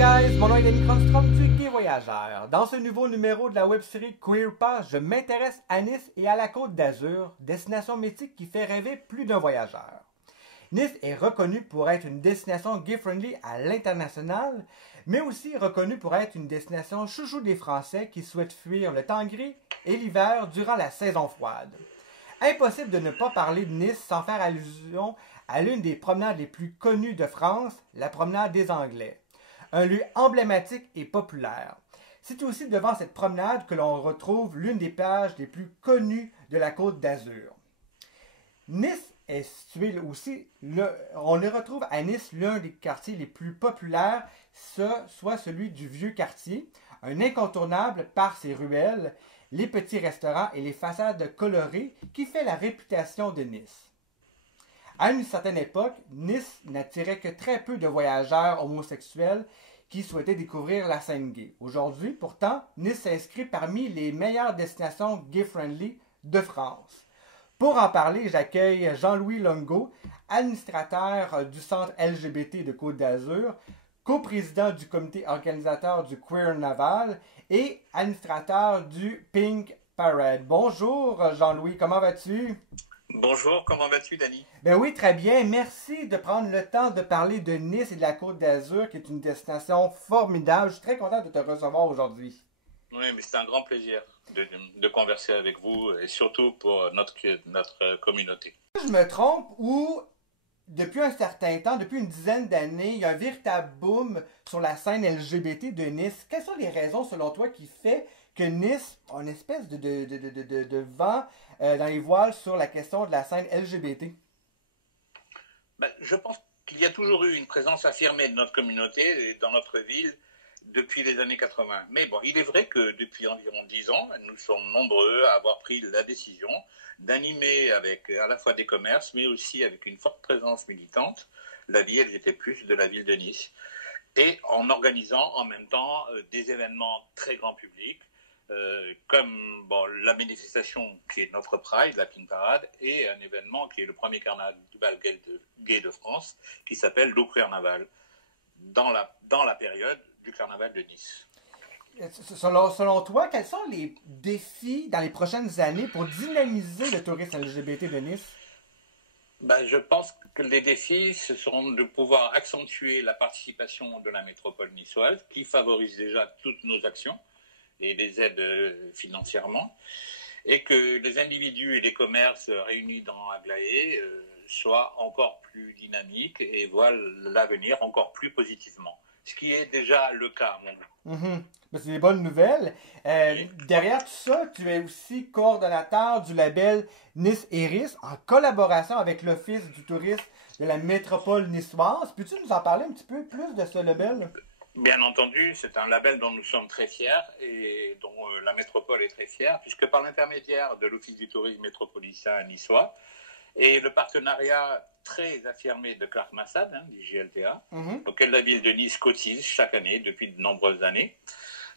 guys, mon nom est Danny Cronstrom du Gay Voyageur. Dans ce nouveau numéro de la web-série Queer Pass, je m'intéresse à Nice et à la Côte d'Azur, destination mythique qui fait rêver plus d'un voyageur. Nice est reconnue pour être une destination gay-friendly à l'international, mais aussi reconnue pour être une destination chouchou des Français qui souhaitent fuir le temps gris et l'hiver durant la saison froide. Impossible de ne pas parler de Nice sans faire allusion à l'une des promenades les plus connues de France, la promenade des Anglais. Un lieu emblématique et populaire. C'est aussi devant cette promenade que l'on retrouve l'une des plages les plus connues de la Côte d'Azur. Nice est situé aussi, on y retrouve à Nice l'un des quartiers les plus populaires, soit celui du Vieux Quartier, un incontournable par ses ruelles, les petits restaurants et les façades colorées qui fait la réputation de Nice. À une certaine époque, Nice n'attirait que très peu de voyageurs homosexuels qui souhaitaient découvrir la scène gay. Aujourd'hui, pourtant, Nice s'inscrit parmi les meilleures destinations gay-friendly de France. Pour en parler, j'accueille Jean-Louis Longo, administrateur du Centre LGBT de Côte d'Azur, coprésident du comité organisateur du Queer Naval et administrateur du Pink Parade. Bonjour Jean-Louis, comment vas-tu? Bonjour, comment vas-tu, Danny? Ben oui, très bien. Merci de prendre le temps de parler de Nice et de la Côte d'Azur, qui est une destination formidable. Je suis très content de te recevoir aujourd'hui. Oui, mais c'est un grand plaisir de converser avec vous et surtout pour notre communauté. Je me trompe ou depuis un certain temps, depuis une dizaine d'années, il y a un véritable boom sur la scène LGBT de Nice. Quelles sont les raisons, selon toi, qui fait que Nice a une espèce de vent dans les voiles sur la question de la scène LGBT? Je pense qu'il y a toujours eu une présence affirmée de notre communauté et dans notre ville depuis les années 80. Mais bon, il est vrai que depuis environ 10 ans, nous sommes nombreux à avoir pris la décision d'animer avec à la fois des commerces, mais aussi avec une forte présence militante, la vie LGBT+, de la ville de Nice. Et en organisant en même temps des événements très grand public, comme la manifestation qui est notre Pride, la Pink Parade, et un événement qui est le premier carnaval gay de France, qui s'appelle le Queer Naval, dans la période du carnaval de Nice. Selon toi, quels sont les défis dans les prochaines années pour dynamiser le tourisme LGBT de Nice? Je pense que les défis, ce seront de pouvoir accentuer la participation de la métropole niçoise, qui favorise déjà toutes nos actions et les aide financièrement, et que les individus et les commerces réunis dans Aglaé soient encore plus dynamiques et voient l'avenir encore plus positivement. Ce qui est déjà le cas, à mon goût. C'est des bonnes nouvelles. Derrière tout ça, tu es aussi coordonnateur du label Nice Iris en collaboration avec l'Office du tourisme de la métropole niçoise. Peux-tu nous en parler un petit peu plus de ce label? Bien entendu, c'est un label dont nous sommes très fiers et dont la métropole est très fière, puisque par l'intermédiaire de l'Office du tourisme métropolitain niçois et le partenariat très affirmé de Clark Massad, du GLTA, auquel la ville de Nice cotise chaque année depuis de nombreuses années.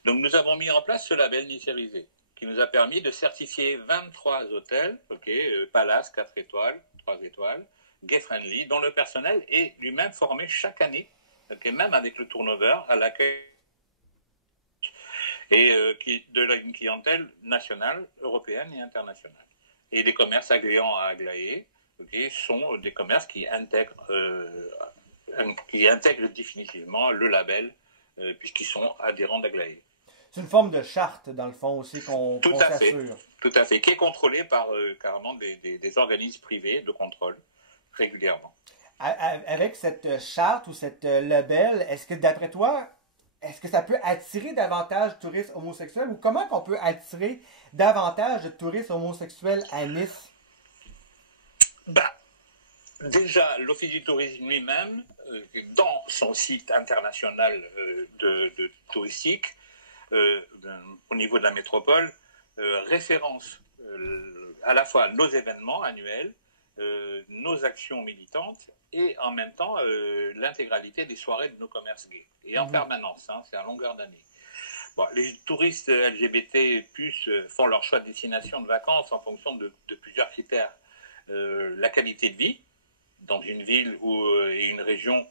Donc nous avons mis en place ce label Nicerisé, qui nous a permis de certifier 23 hôtels, Palace, 4 étoiles, 3 étoiles, gay friendly, dont le personnel est lui-même formé chaque année, même avec le turnover, à l'accueil et une clientèle nationale, européenne et internationale. Et les commerces agréants à Aglaé sont des commerces qui intègrent définitivement le label, puisqu'ils sont adhérents d'Aglaé. C'est une forme de charte, dans le fond, aussi, qu'on s'assure. Tout à fait, qui est contrôlée par carrément des organismes privés de contrôle régulièrement. Avec cette charte ou cette label, est-ce que, d'après toi, est-ce que ça peut attirer davantage de touristes homosexuels ou comment qu'on peut attirer davantage de touristes homosexuels à Nice? Déjà, l'Office du tourisme lui-même, dans son site international de touristique, au niveau de la métropole, référence à la fois nos événements annuels, nos actions militantes et en même temps l'intégralité des soirées de nos commerces gays. Et en permanence, c'est à longueur d'année. Les touristes LGBT+ font leur choix de destination de vacances en fonction de plusieurs critères. La qualité de vie, dans une ville et une région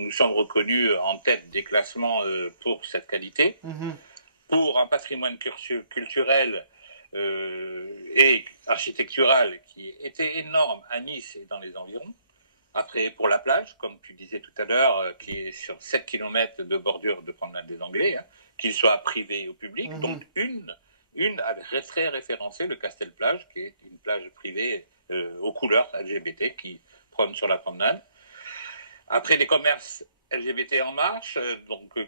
Nous sommes reconnus en tête des classements pour cette qualité. Pour un patrimoine culturel et architectural qui était énorme à Nice et dans les environs. Après, pour la plage, comme tu disais tout à l'heure, qui est sur 7 km de bordure de promenade des Anglais, hein, qu'il soit privé ou public. Donc, une avait très référencé le Castel-Plage, qui est une plage privée aux couleurs LGBT qui prône sur la promenade. Après, les commerces LGBT en marche,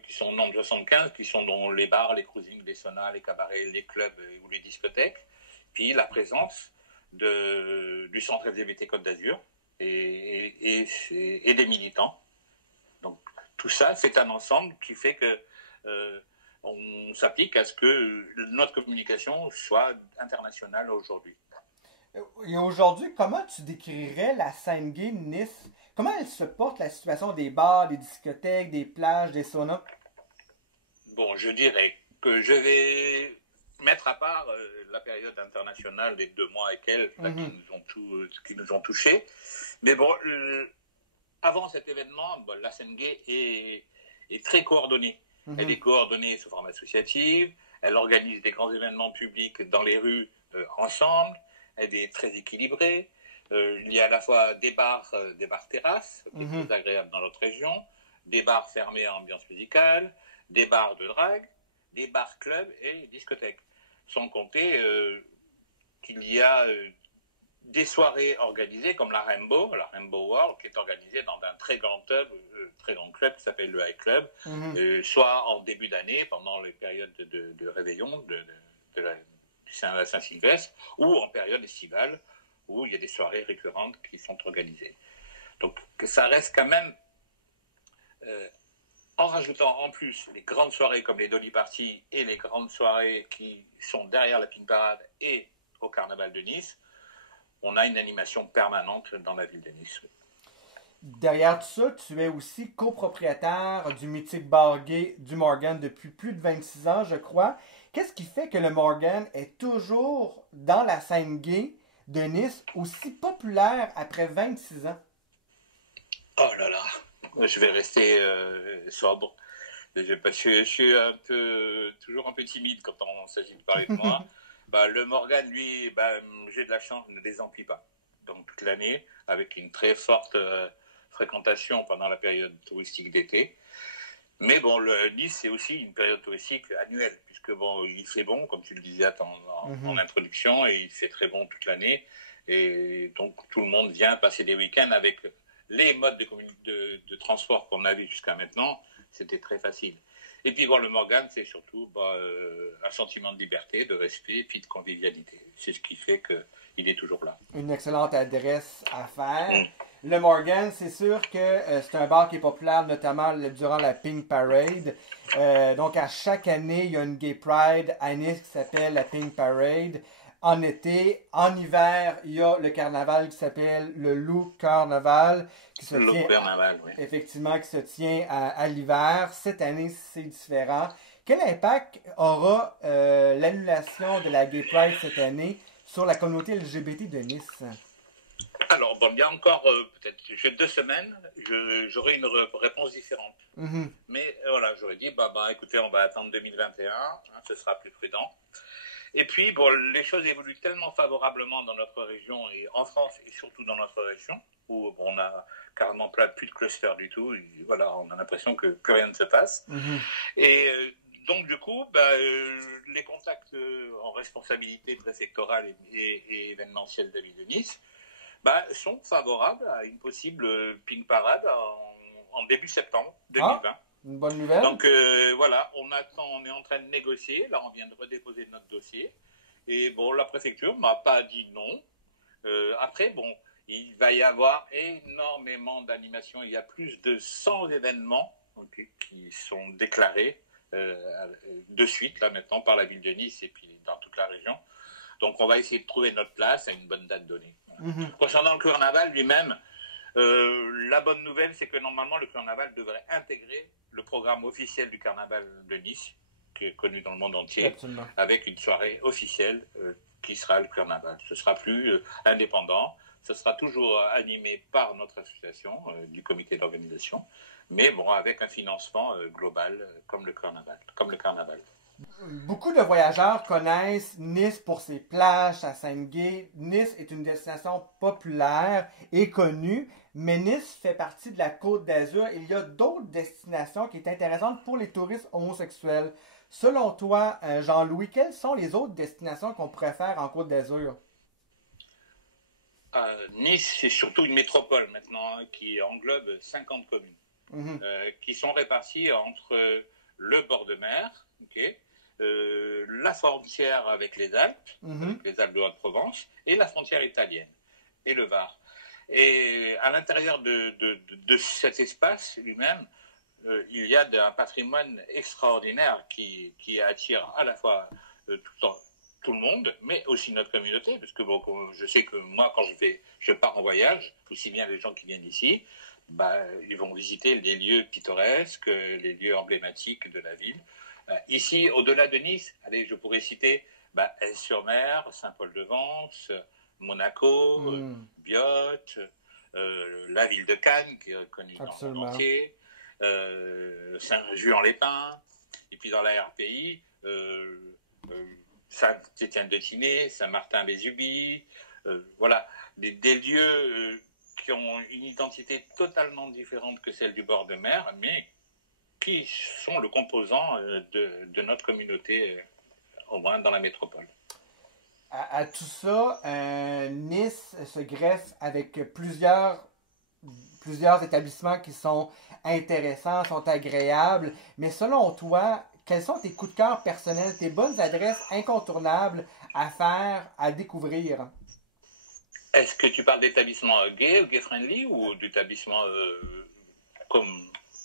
qui sont au nombre de 75, qui sont dans les bars, les cruisings, les saunas, les cabarets, les clubs ou les discothèques. Puis la présence du centre LGBT Côte d'Azur et des militants. Donc tout ça, c'est un ensemble qui fait que on s'applique à ce que notre communication soit internationale aujourd'hui. Et aujourd'hui, comment tu décrirais la scène gay de Nice? Comment elle se porte, la situation des bars, des discothèques, des plages, des saunas? Bon, je dirais que je vais mettre à part la période internationale des 2 mois et quelques qui nous ont touchés. Mais bon, avant cet événement, la scène gay est très coordonnée. Elle est coordonnée sous forme associative, elle organise des grands événements publics dans les rues ensemble, elle est très équilibrée. Il y a à la fois des bars terrasses, qui sont très agréables dans notre région, des bars fermés à ambiance musicale, des bars de drague, des bars clubs et discothèques. Sans compter qu'il y a des soirées organisées comme la Rainbow World, qui est organisée dans un très grand club qui s'appelle le High Club, soit en début d'année, pendant les périodes de réveillon de Saint-Sylvestre, ou en période estivale, où il y a des soirées récurrentes qui sont organisées. Donc ça reste quand même, en rajoutant en plus les grandes soirées comme les Dolly Party et les grandes soirées qui sont derrière la Pink Parade et au Carnaval de Nice, on a une animation permanente dans la ville de Nice. Derrière tout ça, tu es aussi copropriétaire du mythique bar gay du Morgan depuis plus de 26 ans, je crois. Qu'est-ce qui fait que le Morgan est toujours dans la scène gay de Nice, aussi populaire après 26 ans? Oh là là, je vais rester sobre. Je suis toujours un peu timide quand on s'agit de parler de moi. Le Morgan, lui, j'ai de la chance, ne désemplit pas. Donc toute l'année, avec une très forte fréquentation pendant la période touristique d'été. Mais bon, le Nice, c'est aussi une période touristique annuelle, puisque bon, il fait bon, comme tu le disais en introduction, et il fait très bon toute l'année. Et donc tout le monde vient passer des week-ends avec les modes de transport qu'on avait jusqu'à maintenant. C'était très facile. Et puis bon, le Morgan, c'est surtout un sentiment de liberté, de respect et puis de convivialité. C'est ce qui fait qu'il est toujours là. Une excellente adresse à faire. Le Morgan, c'est sûr que c'est un bar qui est populaire, notamment durant la Pink Parade. Donc à chaque année, il y a une Gay Pride à Nice qui s'appelle la Pink Parade. En été, en hiver, il y a le carnaval qui s'appelle le Loup Carnaval, qui se tient à l'hiver. Cette année, c'est différent. Quel impact aura l'annulation de la Gay Pride cette année sur la communauté LGBT de Nice? Alors, bon, il y a encore peut-être 2 semaines, j'aurai une réponse différente. Mais voilà, j'aurais dit, écoutez, on va attendre 2021, ce sera plus prudent. Et puis, bon, les choses évoluent tellement favorablement dans notre région et en France et surtout dans notre région, où on a carrément plus de clusters du tout. Et voilà, on a l'impression que plus rien ne se passe. Et donc, du coup, les contacts en responsabilité préfectorale et événementielle de la ville de Nice sont favorables à une possible Pink Parade en début septembre 2020. Une bonne nouvelle. Donc voilà, on est en train de négocier. Là, on vient de redéposer notre dossier. Et bon, la préfecture m'a pas dit non. Après, bon, il va y avoir énormément d'animations. Il y a plus de 100 événements qui sont déclarés de suite, là maintenant, par la ville de Nice et puis dans toute la région. Donc, on va essayer de trouver notre place à une bonne date donnée. Voilà. Concernant le carnaval lui-même, la bonne nouvelle, c'est que normalement, le carnaval devrait intégrer le programme officiel du carnaval de Nice, qui est connu dans le monde entier, avec une soirée officielle qui sera le carnaval. Ce sera plus indépendant. ce sera toujours animé par notre association, du comité d'organisation, mais bon, avec un financement global, comme le carnaval. Beaucoup de voyageurs connaissent Nice pour ses plages, sa Sainte-Gué. Nice est une destination populaire et connue, mais Nice fait partie de la Côte d'Azur. Il y a d'autres destinations qui sont intéressantes pour les touristes homosexuels. Selon toi, Jean-Louis, quelles sont les autres destinations qu'on pourrait faire en Côte d'Azur? Nice, c'est surtout une métropole maintenant, hein, qui englobe 50 communes, qui sont réparties entre le bord de mer, okay, la frontière avec les Alpes, les Alpes de Haute-Provence, et la frontière italienne, et le Var. Et à l'intérieur de cet espace lui-même, il y a un patrimoine extraordinaire qui attire à la fois tout le monde, mais aussi notre communauté, parce que bon, je sais que moi, quand je pars en voyage, aussi bien les gens qui viennent ici, ils vont visiter les lieux pittoresques, les lieux emblématiques de la ville. Ici, au-delà de Nice, allez, je pourrais citer Aix-sur-Mer, Saint-Paul-de-Vence, Monaco, Biot, la ville de Cannes, qui est connue dans le monde entier, Saint-Juan-les-Pins, et puis dans la RPI, Saint-Étienne-de-Tinée, Saint-Martin-les-Ubis, voilà, des lieux qui ont une identité totalement différente que celle du bord de mer, mais qui sont le composant de notre communauté, au moins dans la métropole. À tout ça, Nice se greffe avec plusieurs établissements qui sont intéressants, sont agréables, mais selon toi, quels sont tes coups de cœur personnels, tes bonnes adresses incontournables à faire, à découvrir? Est-ce que tu parles d'établissement gay ou gay-friendly ou d'établissement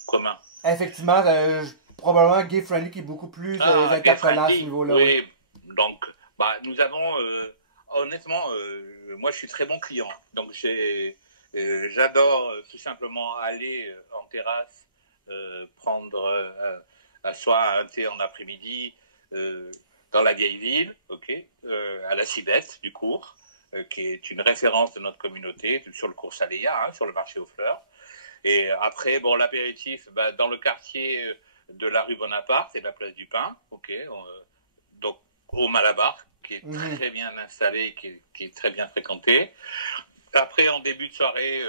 commun? Effectivement, probablement gay-friendly qui est beaucoup plus interpellant à ce niveau-là. Oui, donc nous avons, honnêtement, moi je suis très bon client, donc j'adore tout simplement aller en terrasse, prendre soit un thé en après-midi dans la vieille ville, à la Cibette du cours, qui est une référence de notre communauté sur le cours Saléa, sur le marché aux fleurs. Et après, l'apéritif, dans le quartier de la rue Bonaparte et de la place du Pin, donc au Malabar, qui est très bien installé, qui est très bien fréquenté. Après, en début de soirée,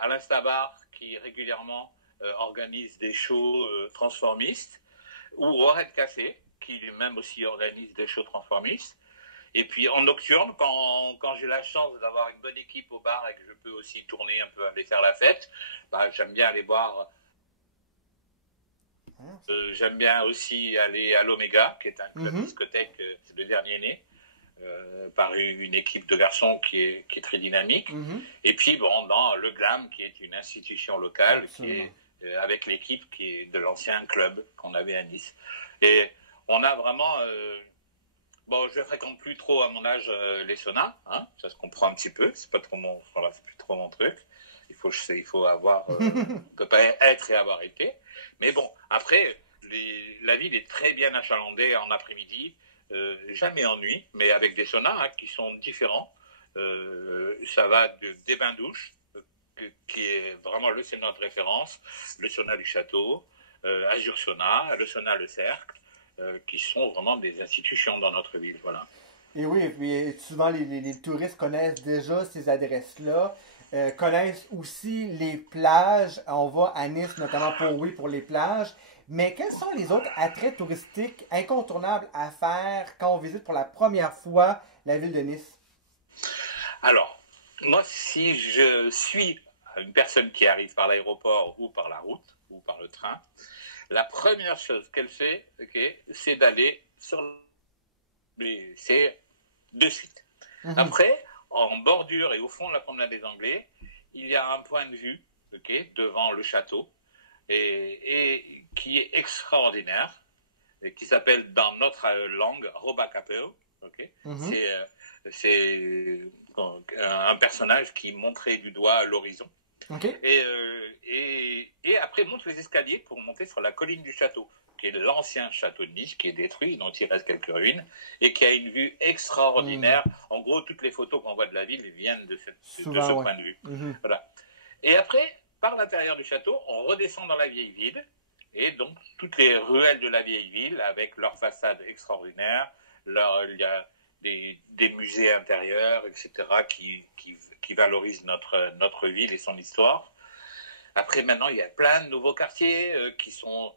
à l'Instabar, qui régulièrement organise des shows transformistes, ou au Red Café, qui lui-même aussi organise des shows transformistes. Et puis en nocturne, quand j'ai la chance d'avoir une bonne équipe au bar et que je peux aussi tourner un peu, aller faire la fête, j'aime bien aller boire. J'aime bien aussi aller à l'Oméga, qui est un club discothèque, le dernier né, par une équipe de garçons qui est très dynamique. Et puis dans le Glam, qui est une institution locale, qui est avec l'équipe qui est de l'ancien club qu'on avait à Nice. Et on a vraiment... je ne fréquente plus trop à mon âge les saunas, ça se comprend un petit peu, c'est pas trop c'est plus trop mon truc. Il faut avoir, on peut pas être et avoir été. Mais bon, après, la ville est très bien achalandée en après-midi, jamais ennui, mais avec des saunas qui sont différents. Ça va des bains-douches, qui est vraiment le sauna de référence, le sauna du château, Azur Sauna, le sauna Le Cercle, qui sont vraiment des institutions dans notre ville, voilà. Et oui, et puis souvent les touristes connaissent déjà ces adresses-là, connaissent aussi les plages. On va à Nice notamment pour les plages. Mais quels sont les autres attraits touristiques incontournables à faire quand on visite pour la première fois la ville de Nice? Alors, moi, si je suis une personne qui arrive par l'aéroport ou par la route ou par le train, la première chose qu'elle fait, c'est d'aller sur c'est de suite. Après, en bordure et au fond de la promenade des Anglais, il y a un point de vue, devant le château, et qui est extraordinaire, et qui s'appelle dans notre langue Robacapéo. C'est un personnage qui montrait du doigt l'horizon. Et après après, monte les escaliers pour monter sur la colline du château, qui est l'ancien château de Nice, qui est détruit, dont il reste quelques ruines, et qui a une vue extraordinaire. En gros, toutes les photos qu'on voit de la ville viennent de ce point de vue. Voilà. Et après, par l'intérieur du château, on redescend dans la vieille ville, et donc toutes les ruelles de la vieille ville, avec leurs façades extraordinaires, il y a des musées intérieurs, etc., qui valorisent notre ville et son histoire. Après, maintenant, il y a plein de nouveaux quartiers qui sont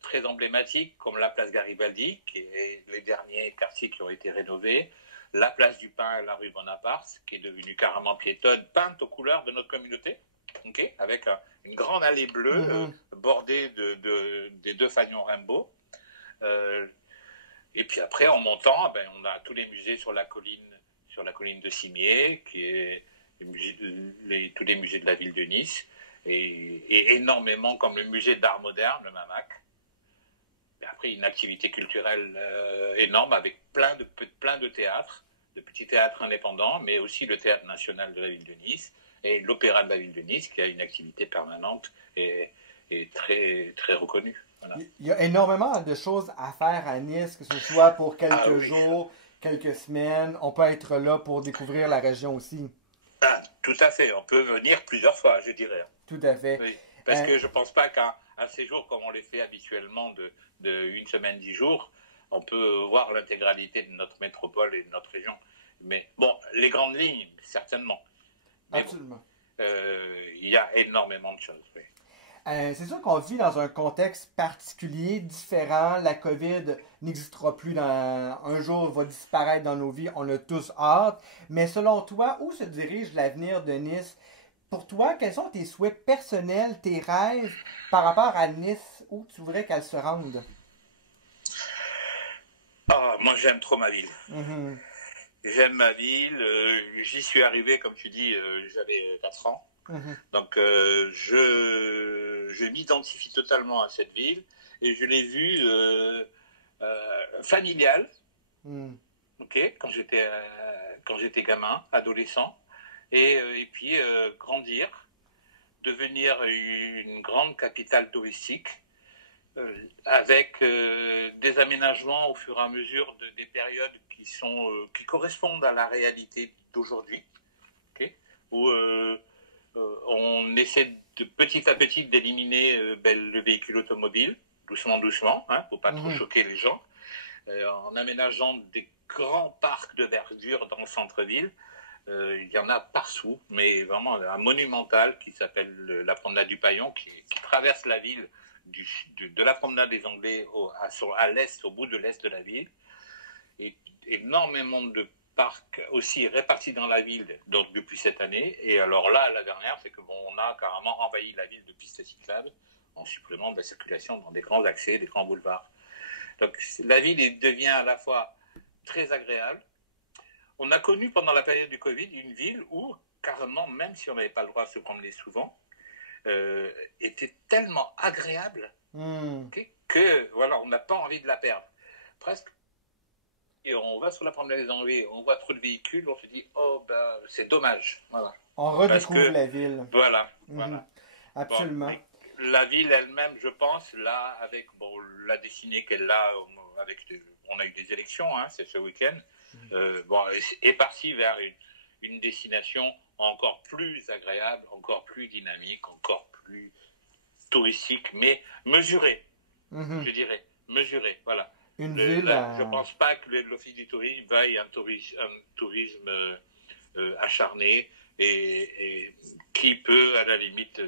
très emblématiques, comme la place Garibaldi, qui est les derniers quartiers qui ont été rénovés, la place du Pain et la rue Bonaparte, qui est devenue carrément piétonne, peinte aux couleurs de notre communauté, avec une grande allée bleue bordée des 2 fanions Rimbaud. Et puis après, en montant, on a tous les musées sur la colline de Cimier, qui est tous les musées de la ville de Nice, et énormément comme le musée d'art moderne, le MAMAC. Et après, une activité culturelle énorme avec plein de théâtres, de petits théâtres indépendants, mais aussi le Théâtre national de la ville de Nice et l'Opéra de la ville de Nice, qui a une activité permanente et très, très reconnue. Voilà. Il y a énormément de choses à faire à Nice, que ce soit pour quelques jours, quelques semaines. On peut être là pour découvrir la région aussi. Tout à fait. On peut venir plusieurs fois, je dirais. Tout à fait. Oui, parce que je ne pense pas qu'un séjour comme on les fait habituellement de 1 semaine, 10 jours, on peut voir l'intégralité de notre métropole et de notre région. Mais bon, les grandes lignes, certainement. Mais absolument. Il y a énormément de choses. Oui. C'est sûr qu'on vit dans un contexte particulier, différent. La COVID n'existera plus un jour, va disparaître dans nos vies. On a tous hâte. Mais selon toi, où se dirige l'avenir de Nice? Pour toi, quels sont tes souhaits personnels, tes rêves par rapport à Nice? Où tu voudrais qu'elle se rende? Moi, j'aime trop ma ville. J'aime ma ville. J'y suis arrivé, comme tu dis, j'avais 4 ans. Donc, je m'identifie totalement à cette ville et je l'ai vue familiale, quand j'étais gamin, adolescent, et puis grandir, devenir une grande capitale touristique, avec des aménagements au fur et à mesure des périodes qui correspondent à la réalité d'aujourd'hui, où on essaie de petit à petit d'éliminer le véhicule automobile, doucement, pour pas trop choquer les gens, en aménageant des grands parcs de verdure dans le centre-ville. Il y en a partout, mais vraiment un monumental qui s'appelle la promenade du Paillon, qui traverse la ville de la promenade des Anglais à l'est, au bout de l'est de la ville. Et énormément de parcs aussi répartis dans la ville, donc depuis cette année. Et alors là, la dernière, c'est que on a carrément envahi la ville de pistes cyclables en supplément de la circulation dans des grands accès, des grands boulevards. Donc la ville devient à la fois très agréable. On a connu pendant la période du Covid une ville où, carrément, même si on n'avait pas le droit de se promener souvent, était tellement agréable que voilà, on n'a pas envie de la perdre. Presque. Et on va sur la promenade des Anglais, on voit trop de véhicules, on se dit c'est dommage. Voilà. On redécouvre la ville. Voilà. Voilà. Absolument. Bon, la ville elle-même, je pense, là, avec la destinée qu'elle a, on a eu des élections, c'est ce week-end, est partie vers une destination encore plus agréable, encore plus dynamique, encore plus touristique, mais mesurée, je dirais, mesurée, voilà. Une ville. Je ne pense pas que l'Office du tourisme veuille un tourisme acharné et qui peut, à la limite,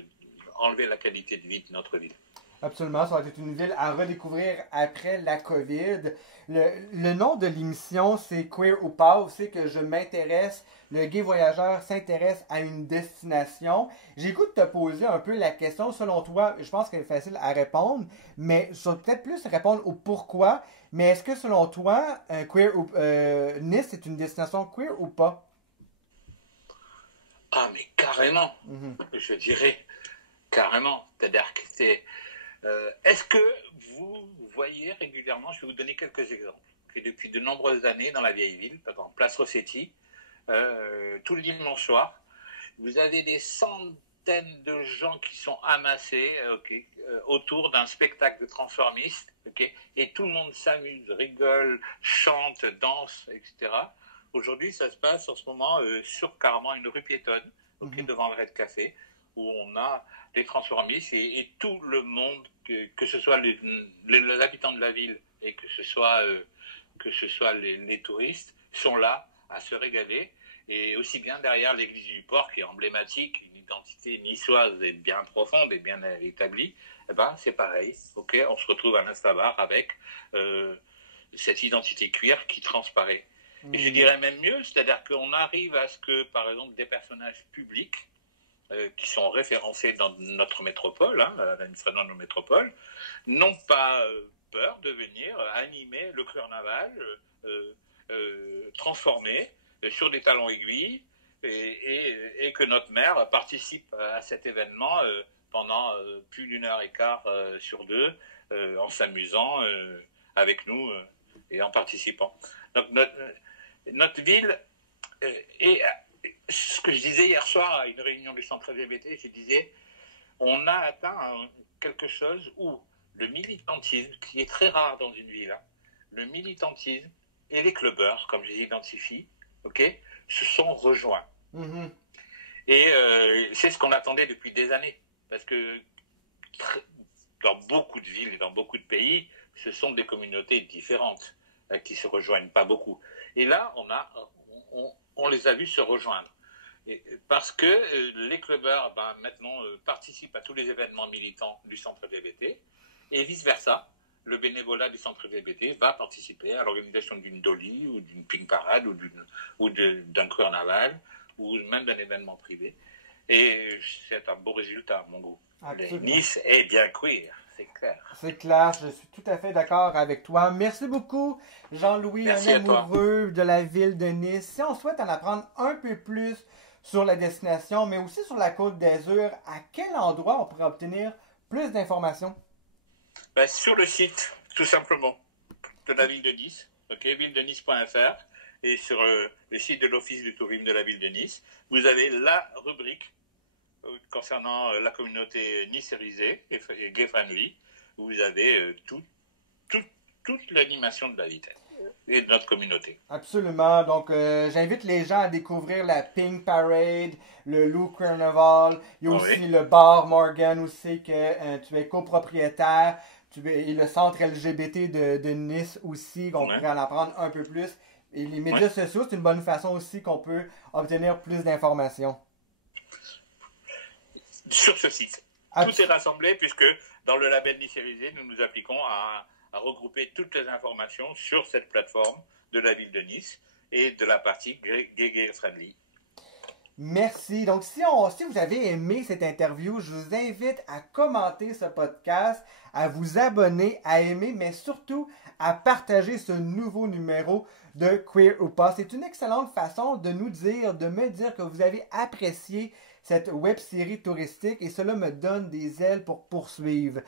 enlever la qualité de vie de notre ville. Absolument, ça va être une ville à redécouvrir après la COVID. Le nom de l'émission, c'est Queer ou pas. Vous savez que je m'intéresse, le gay voyageur s'intéresse à une destination. J'ai le goût de te poser un peu la question. Selon toi, je pense qu'elle est facile à répondre, mais je vais peut-être plus répondre au pourquoi. Mais est-ce que selon toi, Nice est une destination queer ou pas? Ah, mais carrément, je dirais carrément. C'est-à-dire que c'est... est-ce que vous voyez régulièrement, je vais vous donner quelques exemples, que depuis de nombreuses années dans la vieille ville, par exemple Place Rossetti, tout le dimanche soir, vous avez des centaines de gens qui sont amassés autour d'un spectacle de transformistes, et tout le monde s'amuse, rigole, chante, danse, etc. Aujourd'hui, ça se passe en ce moment sur carrément une rue piétonne, devant le Red Café, où on a des transformistes et tout le monde, que ce soit les habitants de la ville et que ce soit les touristes, sont là à se régaler. Et aussi bien derrière l'église du Port, qui est emblématique, une identité niçoise et bien profonde et bien établie, c'est pareil. On se retrouve à Nastavar avec cette identité cuir qui transparaît. Et je dirais même mieux, c'est-à-dire qu'on arrive à ce que, par exemple, des personnages publics qui sont référencés dans notre métropole, dans nos métropoles, n'ont pas peur de venir animer le carnaval, transformé sur des talons aiguilles, et que notre maire participe à cet événement pendant plus d'1h15 sur 2, en s'amusant avec nous et en participant. Donc notre ville est, ce que je disais hier soir à une réunion du centre LGBT, je disais, on a atteint quelque chose où le militantisme, qui est très rare dans une ville, le militantisme et les clubbers, comme je les identifie, se sont rejoints. Et c'est ce qu'on attendait depuis des années. Parce que dans beaucoup de villes et dans beaucoup de pays, ce sont des communautés différentes qui se rejoignent pas beaucoup. Et là, on les a vus se rejoindre. Parce que les clubbers, maintenant, participent à tous les événements militants du centre LGBT, et vice-versa. Le bénévolat du centre LGBT va participer à l'organisation d'une dolly ou d'une pink parade ou d'un carnaval ou même d'un événement privé. Et c'est un beau résultat, à mon goût. Nice est bien queer, c'est clair. C'est clair, je suis tout à fait d'accord avec toi. Merci beaucoup, Jean-Louis, un amoureux de la ville de Nice. Si on souhaite en apprendre un peu plus sur la destination, mais aussi sur la Côte d'Azur, à quel endroit on pourrait obtenir plus d'informations? Sur le site, tout simplement, de la ville de Nice, villedenice.fr, et sur le site de l'Office du tourisme de la ville de Nice, vous avez la rubrique concernant la communauté niçérisée et gay-friendly, où vous avez toute l'animation de la ville et de notre communauté. Absolument. Donc, j'invite les gens à découvrir la Pink Parade, le Lou Carnival. Il y a aussi le bar Morgan aussi, que tu es copropriétaire. Et le centre LGBT de Nice aussi, qu'on pourrait en apprendre un peu plus. Et les médias sociaux, c'est une bonne façon aussi qu'on peut obtenir plus d'informations. Sur ce site. Tout est rassemblé, puisque dans le label Niçérisé, nous nous appliquons à regrouper toutes les informations sur cette plateforme de la ville de Nice et de la partie gay friendly. Merci. Donc, si vous avez aimé cette interview, je vous invite à commenter ce podcast, à vous abonner, à aimer, mais surtout à partager ce nouveau numéro de Queer ou pas. C'est une excellente façon de me dire que vous avez apprécié cette web-série touristique et cela me donne des ailes pour poursuivre.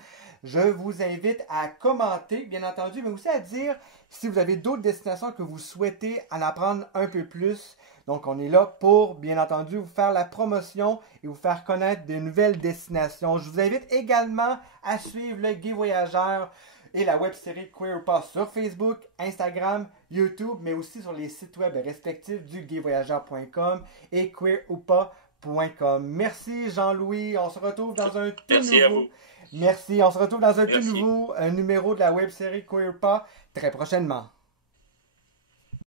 Je vous invite à commenter, bien entendu, mais aussi à dire si vous avez d'autres destinations que vous souhaitez en apprendre un peu plus. Donc, on est là pour, bien entendu, vous faire la promotion et vous faire connaître de nouvelles destinations. Je vous invite également à suivre le Gay Voyageur et la web-série Queer ou pas sur Facebook, Instagram, YouTube, mais aussi sur les sites web respectifs du gayvoyageur.com et queeroupas.com. Merci Jean-Louis, on se retrouve dans un tout nouveau... Merci, on se retrouve dans un tout nouveau numéro de la web-série Queer ou pas très prochainement.